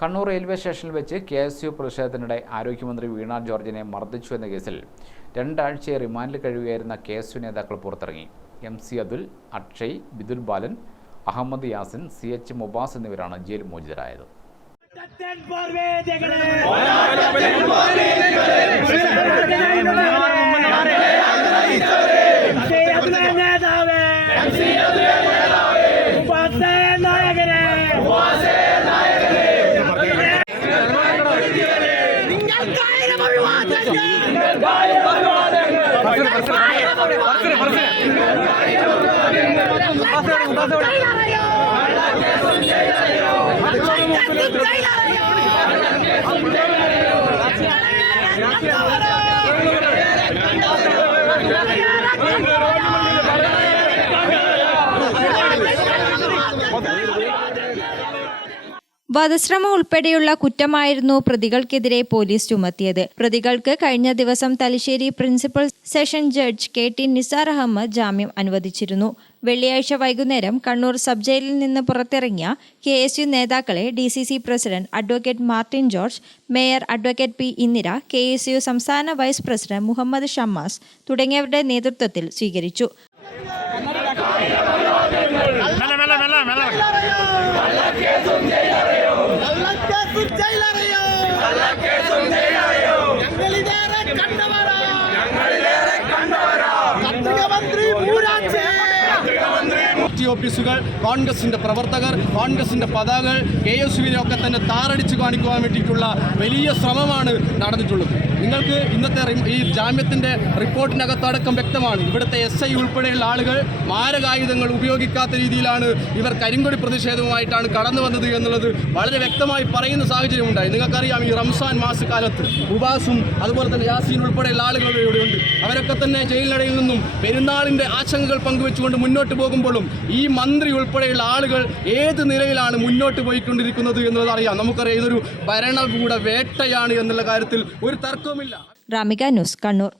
Kannur railway സ്റ്റേഷനിൽ വെച്ച് KSU പ്രതിഷേധത്തിനിടെ ആരോഗ്യമന്ത്രി വീണ ജോർജിനെ മർദ്ദിച്ചു എന്ന കേസിൽ 2 ആഴ്ച റിമാൻഡിൽ കഴിയുകയായിരുന്ന KSU നേതാക്കൾ പുറത്തിറങ്ങി. MC അതുൽ, അക്ഷയ്, ബിദുൽ ബാലൻ, അഹമ്മദ് യാസിൻ, CH മുബാസ് എന്നിവരാണ് ജയിൽ മോചിതരായത്. വധശ്രമം ഉൾപ്പെടെയുള്ള കുറ്റമായിരുന്നു പ്രതികൾക്കെതിരെ പോലീസ് ചുമത്തിയത്. പ്രതികൾക്ക് കഴിഞ്ഞ ദിവസം Thalassery principal session judge KT Nisar Ahmed ജാമ്യം അനുവദിച്ചിരുന്നു. വെള്ളിയാഴ്ച വൈകുന്നേരം കണ്ണൂർ സബ് ജയിലിൽ നിന്ന് പുറത്തിറങ്ങിയ KSU നേതാക്കളെ DCC president advocate Martin George, mayor advocate P. Indira, KSU സംസ്ഥാന വൈസ് പ്രസിഡന്റ് മുഹമ്മദ് ഷമ്മാസ് തുടങ്ങിയവരുടെ നേതൃത്വത്തിൽ സ്വീകരിച്ചു. ഓഫീസുകൾ, കോൺഗ്രസിന്റെ പ്രവർത്തകർ, കോൺഗ്രസിന്റെ പതാകകൾ KSUവിനെയൊക്കെ തന്നെ താറടിച്ച് കാണിക്കുവാൻ വേണ്ടിയിട്ടുള്ള വലിയ ശ്രമമാണ് നടന്നിട്ടുള്ളത്. നിങ്ങൾക്ക് ഇന്നത്തെ ഈ ജാമ്യത്തിന്റെ റിപ്പോർട്ടിനകത്തടക്കം വ്യക്തമാണ്. ഇവിടുത്തെ SI ഉൾപ്പെടെയുള്ള ആളുകൾ മാരകായുധങ്ങൾ ഉപയോഗിക്കാത്ത രീതിയിലാണ് ഇവർ കരിങ്കൊടി പ്രതിഷേധവുമായിട്ടാണ് കടന്നു വന്നത് എന്നുള്ളത് വളരെ വ്യക്തമായി പറയുന്ന സാഹചര്യമുണ്ടായി. നിങ്ങൾക്കറിയാം, ഈ റംസാൻ മാസക്കാലത്ത് ഉബാസും അതുപോലെ തന്നെ യാസീൻ ഉൾപ്പെടെയുള്ള ആളുകൾ ഇവിടെയുണ്ട്. അവരൊക്കെ തന്നെ ജയിലിനടയിൽ നിന്നും പെരുന്നാളിന്റെ ആശങ്കകൾ പങ്കുവെച്ചുകൊണ്ട് മുന്നോട്ട് പോകുമ്പോഴും ഈ മന്ത്രി ഉൾപ്പെടെയുള്ള ആളുകൾ ഏത് നിലയിലാണ് മുന്നോട്ട് പോയിക്കൊണ്ടിരിക്കുന്നത് എന്നുള്ളത് അറിയാം. നമുക്കറിയാം, ഇതൊരു ഭരണകൂട വേട്ടയാണ് എന്നുള്ള കാര്യത്തിൽ ഒരു തർക്കവുമില്ല. രാമിക ന്യൂസ്, കണ്ണൂർ.